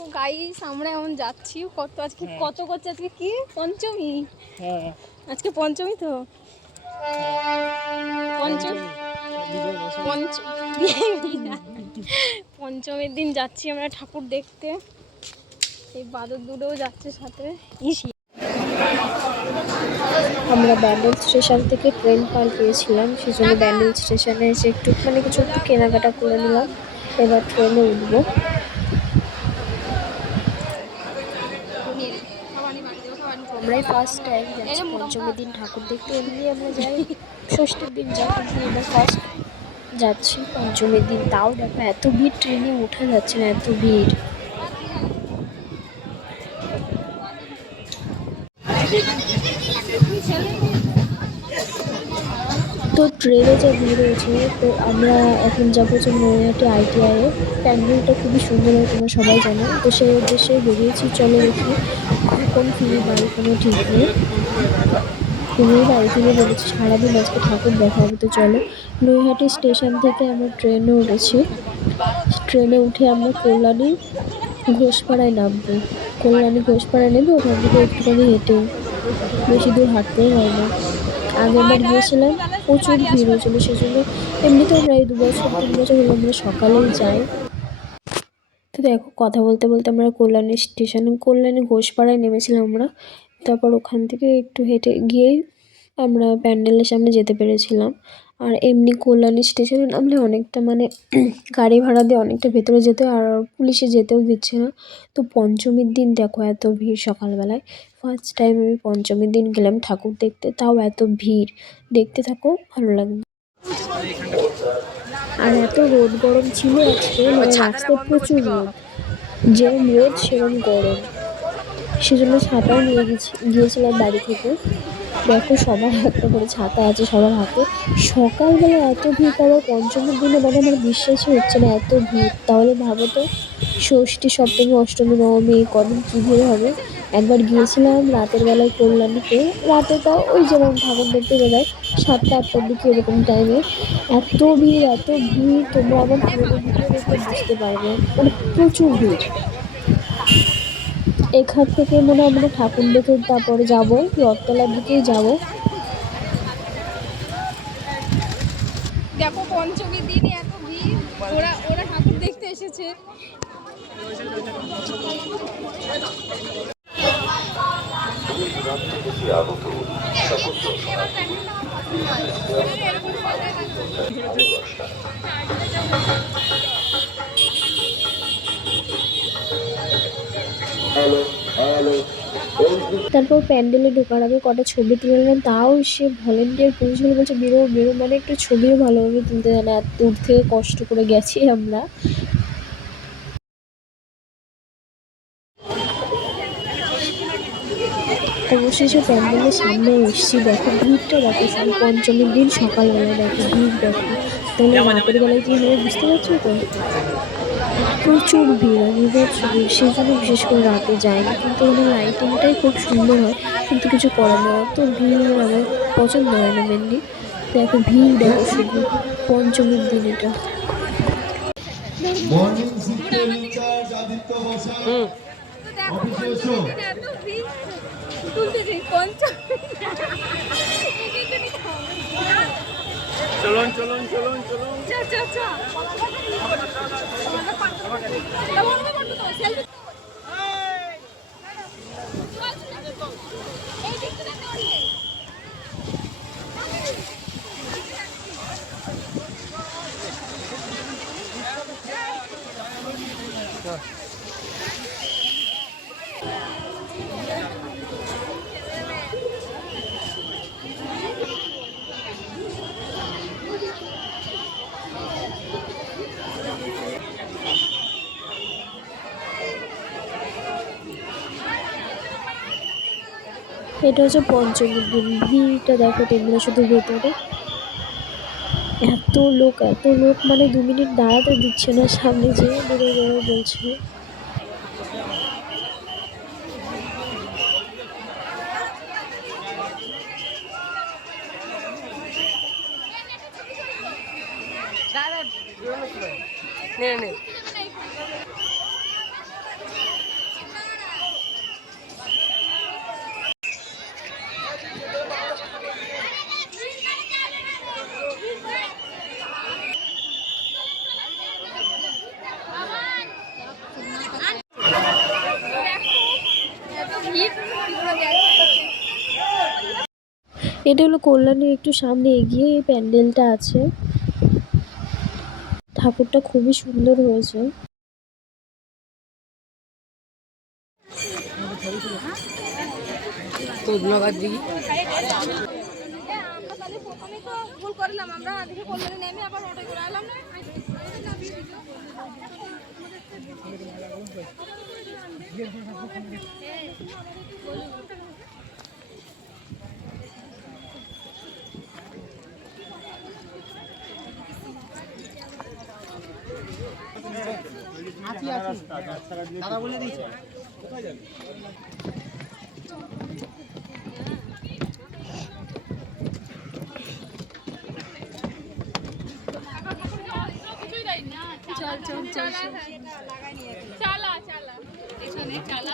দেখো গাইস, আমরা এখন যাচ্ছি কত আজকে কত করছে আজকে কি পঞ্চমী। আজকে পঞ্চমী তো পঞ্চমীর দিন যাচ্ছি আমরা ঠাকুর দেখতে। এই বাদর দুটোও যাচ্ছে সাথে। আমরা ব্যান্ডেল স্টেশন থেকে ট্রেন পার পেয়েছিলাম, সেজন্য ব্যান্ডেল স্টেশনে এসে কিছু কেনাকাটা করে নিলাম। এবার ট্রেনে উঠবো। আমরাই ফার্স্ট টাইম যাচ্ছি পঞ্চমীর দিন ঠাকুর দেখতে। এমনি আমরা যাই ষষ্ঠীর দিন যাই, কিন্তু এবার ফার্স্ট যাচ্ছি পঞ্চমীর দিন। তাও দেখো এত ভিড়, ট্রেনে ওঠা যাচ্ছে না, এত ভিড়। তো ট্রেনে যা ভিড় হয়েছে, তো আমরা এখন যাবো যে নৈহাটি ITI-এ। প্যান্ডেলটা খুবই সুন্দর হয়, তোমরা সবাই জানো। তো সেই উদ্দেশ্যে বেরিয়েছি, চলো দেখি কখন ফিরে বাড়ি, কোনো ঠিক নেই। ফিরে বাড়ি থেকে বলেছি সারাদিন আজকে ঠাকুর দেখা হবে। তো চলো, নৈহাটি স্টেশন থেকে আমরা ট্রেনে উঠেছি। ট্রেনে উঠে আমরা কল্যাণী ঘোষপাড়ায় নামবো। কল্যাণী ঘোষপাড়ায় নেবে, ওখান থেকে একটুখানি হেঁটে, বেশি দূর হাঁটতেই হয় না। আগের বার গিয়েছিলাম, প্রচুর ভিড় হয়েছিল, সেজন্য এমনিতেও আমরা এই 2-3 বছর হলো আমরা সকালেই যাই। তো দেখো কথা বলতে বলতে আমরা কল্যাণী কল্যাণী ঘোষপাড়ায় নেমেছিলাম আমরা। তারপর ওখান থেকে একটু হেঁটে গিয়েই আমরা প্যান্ডেলের সামনে যেতে পেরেছিলাম। আর এমনি কল্যাণী স্টেশনে নামলে অনেকটা গাড়ি ভাড়া দিয়ে অনেকটা ভেতরে যেতে, আর পুলিশে যেতেও দিচ্ছে না। তো পঞ্চমীর দিন দেখো এত ভিড় সকালবেলায়। ফার্স্ট টাইম আমি পঞ্চমীর দিন গেলাম ঠাকুর দেখতে, তাও এত ভিড়। দেখতে থাকো, ভালো লাগবে। আর এত রোদ গরম ছিল আজকে, রাস্তায় প্রচুর রোদ, যেরম রোদ সেরম গরম। সেজন্য ছাতাও নিয়ে গিয়েছিলাম বাড়ি থেকে। দেখো সবার একটা করে ছাতা আছে সবার হাতে। সকালবেলা এত ভিড়, আবার পঞ্চমীর দিনে আমার বিশ্বাসই হচ্ছে না এত ভিড়। তাহলে ভাবো তো, ষষ্ঠী, সপ্তমী, অষ্টমী, নবমী কদিন কী ভিড় হবে। একবার গিয়েছিলাম রাতের বেলায় কল্যাণীতে, রাতে তাও ওই যেমন ঠাকুর দেখতে বেরোয় 7টা-8টার দিকে, এরকম টাইমে। এত ভিড় এত ভিড়, তোমরা আমার পুরোনো ভিডিও দেখলে বুঝতে পারবে, প্রচুর ভিড়। এখান থেকে আমরা ঠাকুর দেখে তারপরে যাবো রথতলার দিকেই যাবো। দেখো পঞ্চমীর দিনে এত ভিড়, ওরা ওরা ঠাকুর দেখতে এসেছে। তারপর প্যান্ডেলে ঢোকার আগে কটা ছবি তুলে নিলাম। তাও সে ভলেন্টিয়ার পুলিশগুলো বলছে বেরো বেরো, একটু ছবিও ভালোভাবে তুলতে দেয় না, এত দূর থেকে কষ্ট করে গেছি আমরা। অবশেষে প্যান্ডেলের সামনে এসেছি। দেখো ভিড়টা দেখো, শুধু পঞ্চমীর দিন সকালবেলায় দেখো ভিড় দেখো, তাহলে রাতের বেলায় কি হবে বুঝতে পারছো তো। প্রচুর ভিড়, বিভৎস ভিড়, সেই জন্য বিশেষ করে রাতে যায় না। কিন্তু লাইটিংটাই খুব সুন্দর হয়, কিন্তু কিছু করার নেই, অত ভিড় আমার পছন্দ হয় না মেনলি। দেখো ভিড় দেখো শুধু পঞ্চমীর দিন এটা। চলুন চলুন চলুন চলুন। এটা হচ্ছে পঞ্চমীর দিন। ভিড়টা দেখো তোমরা শুধু ভেতরে, এত লোক এত লোক, 2 মিনিট দাঁড়াতে দিচ্ছে না, সামনে যেয়ে বেরোয় বেরোয় বলছে। এটা হলো কল্যাণীর একটু সামনে এগিয়ে এই প্যান্ডেলটা আছে। ঠাকুরটা খুবই সুন্দর হয়েছে। তো ব্লগার দিই আমি তো ভুল করলাম, আমরা দেখে কল্যাণে নেমে আবার অটো করে আলাম না। দাদা বলে দিয়েছে কোথায় যাবে? চল চল চল চালা চালা এখানে চালা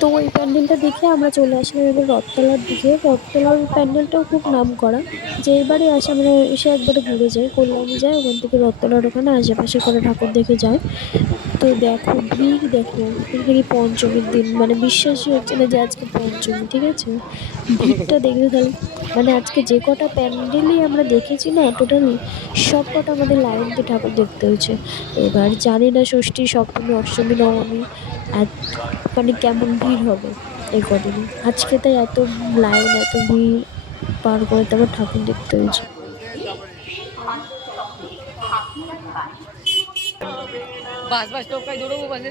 তো ওই প্যান্ডেলটা দেখে আমরা চলে আসলাম এবার রথতলার দিকে। রথতলার প্যান্ডেলটাও খুব নাম করা, যে এবারে আসে আমরা এসে একবারে ঘুরে যাই, কল্যাণী যায়, ওখান থেকে রথতলার ওখানে আশেপাশে করে ঠাকুর দেখে যায়। তো দেখো ভিড়, দেখো এখানে পঞ্চমীর দিন, মানে বিশ্বাসই হচ্ছে না যে আজকে পঞ্চমী, ঠিক আছে? ভিড়টা দেখলে তাহলে, মানে আজকে যে কটা প্যান্ডেলই আমরা দেখেছি না টোটালি সব কটা আমাদের লাইন দিয়ে ঠাকুর দেখতে হয়েছে। এবার জানি না ষষ্ঠী, সপ্তমী, অষ্টমী, নবমী আর মানে কেমন ভিড় হবে এই কদিনে। আজকে তাই এত লাইন, এত ভিড় পার করে তারপর ঠাকুর দেখতে হয়েছে। বাস বাস তো কাই দৌড়বো বাসে।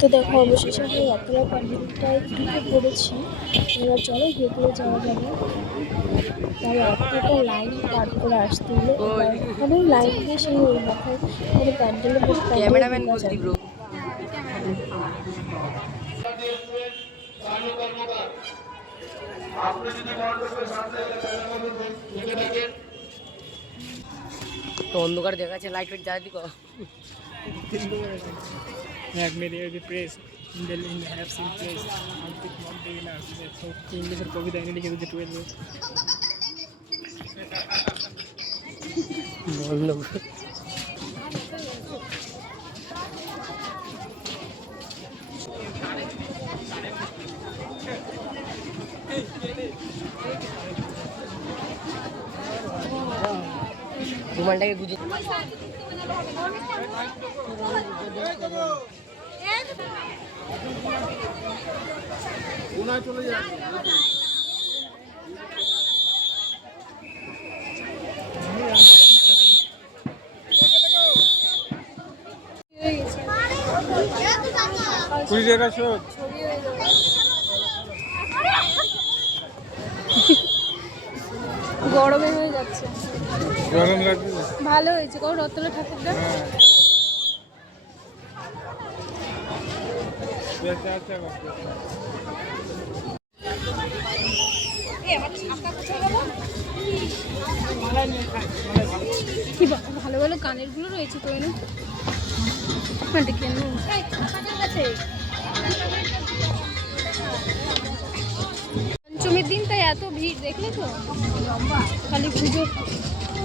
তো দেখো অবশেষে আমরা রথতলা প্যান্ডেলটায় ঢুকে পড়েছি। এবার চলো ভেতরে যাওয়া যাবে। তাই এতটা লাইন পার করে আসতে হলে মানে লাইন দিয়ে সেই ওই মাথায় মানে প্যান্ডেলের মধ্যে ক্যামেরাম্যান বলছি ব্রো। তো অন্ধকার দেখা যাচ্ছে, লাইট ফাইট জ্বালা দিকো। Yeah, maybe the praise in the have seen place. I'm bit not big enough. So English or Kavita any के तो 12 बोल लो ঘুমানটাকে গুজি কোনায় চলে যাবে। কুড়ি টাকা শোধ। গরমে হয়ে যাচ্ছে, গরম লাগবে। ভালো হয়েছে কারণ রথতলা ঠাকুরটা। কি ভালো ভালো কানের গুলো রয়েছে তো এনে কেন পঞ্চমীর দিন তাই এত ভিড়, দেখলে তো খালি পুজো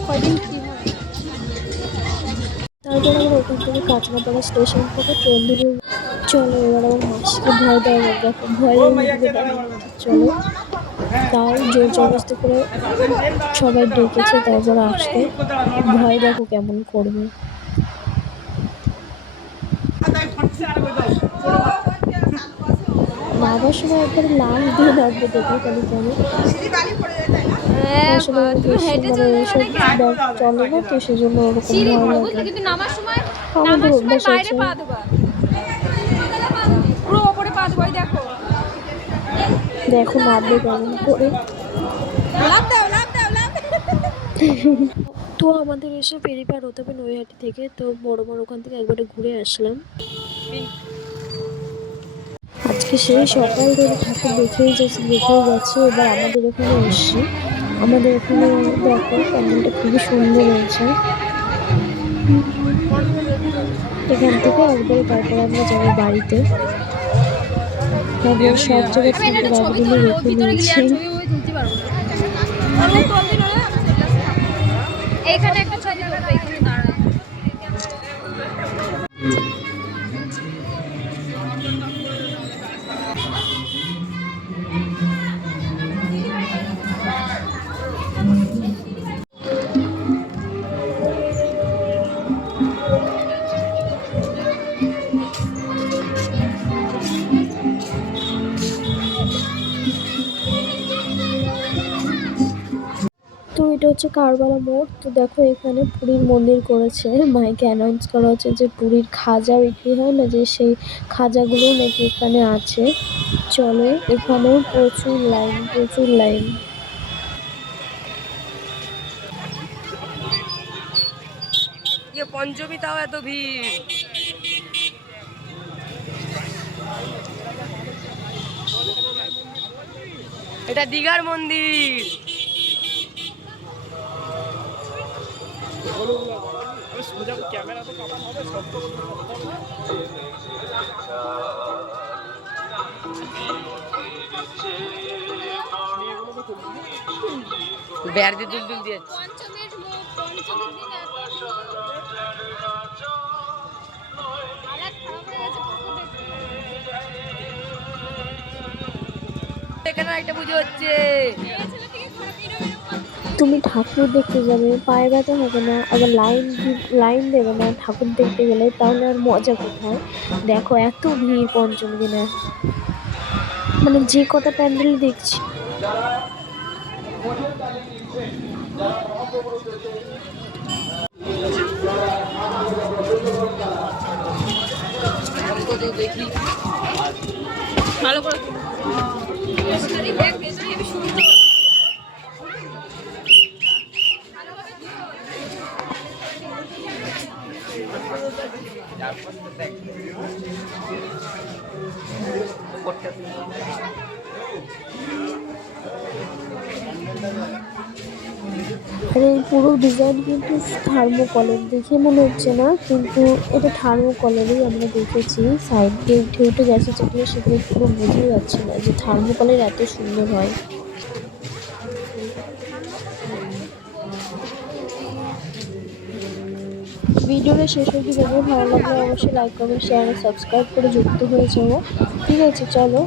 কদিন কি হয়। তারপর আমরা ওখান থেকে কাঁচরাপাড়া স্টেশন থেকে ট্রেন ধরে চলো। এবার আমার মাসিকে ভয় দেওয়া হবে, দেখো ভয়ের মধ্যে চলো। তাও জোর জবরদস্তি করে সবাই ডেকেছে তারপর আসতে, ভয় দেখো কেমন করবে। নামার সময় একবার লাল দিয়ে নামবে, দেখো কেন কেন আসলে মানে এইসব চলে না, তো সেজন্য ওরকম ভয় লাগে। কিন্তু নামার সময় আমাদের অভ্যাস আছে। পুরো ওপরে পা দেবো, দেখো দেখো নামবে কেমন করে। লাভ দাও লাভ দাও লাভ। তো আমাদের এসে ফেরি পার হতে হবে নৈহাটি থেকে, তো বড় ওখান থেকে একবারে ঘুরে আসলাম। আজকে আজকে সেই সকাল ধরে ঠাকুর দেখেই যাচ্ছি। এবার আমাদের এখানে এসছি। আমাদের এখানে দেখো প্যান্ডেলটা খুবই সুন্দর হয়েছে। এখান থেকে একবারে তারপরে আমরা যাবো বাড়িতে। তারপর সব জায়গায় ঠাকুর আগগুলো রেখে নিয়েছি। এইখানে একটা ছবি করবো, এখানে দাঁড়া। তো এটা হচ্ছে কারবালা মোড়। তো দেখো এখানে পুরীর মন্দির করেছে, মাইকে অ্যানাউন্স করা হচ্ছে যে পুরীর খাজা বিক্রি হয় না, যে সেই খাজাগুলো নাকি এখানে আছে। চলো, এখানেও প্রচুর লাইন, প্রচুর লাইন। পঞ্চমী তাও এত ভিড়। এটা দীঘার মন্দির। ক্যামেরা তো কামান হবে, শব্দ বের দিয়ে দুল দুল দিয়ে পঞ্চমীর মুখ, পঞ্চমীর দিন হালাত খারাপ হয়ে গেছে ঠাকুর দেখতে। এখানে একটা পুজো হচ্ছে। তুমি ঠাকুর দেখতে যাবে, পায়ে ব্যথা হবে না, আবার লাইন দেবে না ঠাকুর দেখতে গেলে, তাহলে আর মজা কোথায়? দেখো এত ভিড় পঞ্চমী দিনে, মানে যে কটা প্যান্ডেল দেখছি। দেখি ভালো করে দেখ, ভেতরে হেবি সুন্দর। আর এই পুরো ডিজাইন কিন্তু থার্মোকলের, দেখে মনে হচ্ছে না, কিন্তু এটা থার্মোকলেরই আমরা দেখেছি। সাইড দিয়ে উঠে উঠে গেছে যেগুলো, সেগুলো পুরো বোঝা যাচ্ছে না যে থার্মোকলের এত সুন্দর হয়। ভিডিওটা শেষ অবধি দেখো, ভালো লাগলে অবশ্যই লাইক কমেন্ট শেয়ার সাবস্ক্রাইব করে যুক্ত হয়ে যাবো। ঠিক আছে, চলো,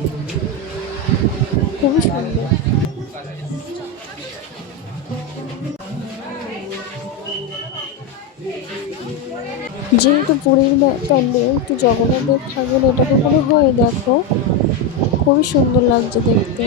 খুবই সুন্দর। যেহেতু পুরীর প্যান্ডেল, একটু জগন্নাথ দেব থাকবেন, এটাকে মনে হয়। দেখো খুবই সুন্দর লাগছে দেখতে।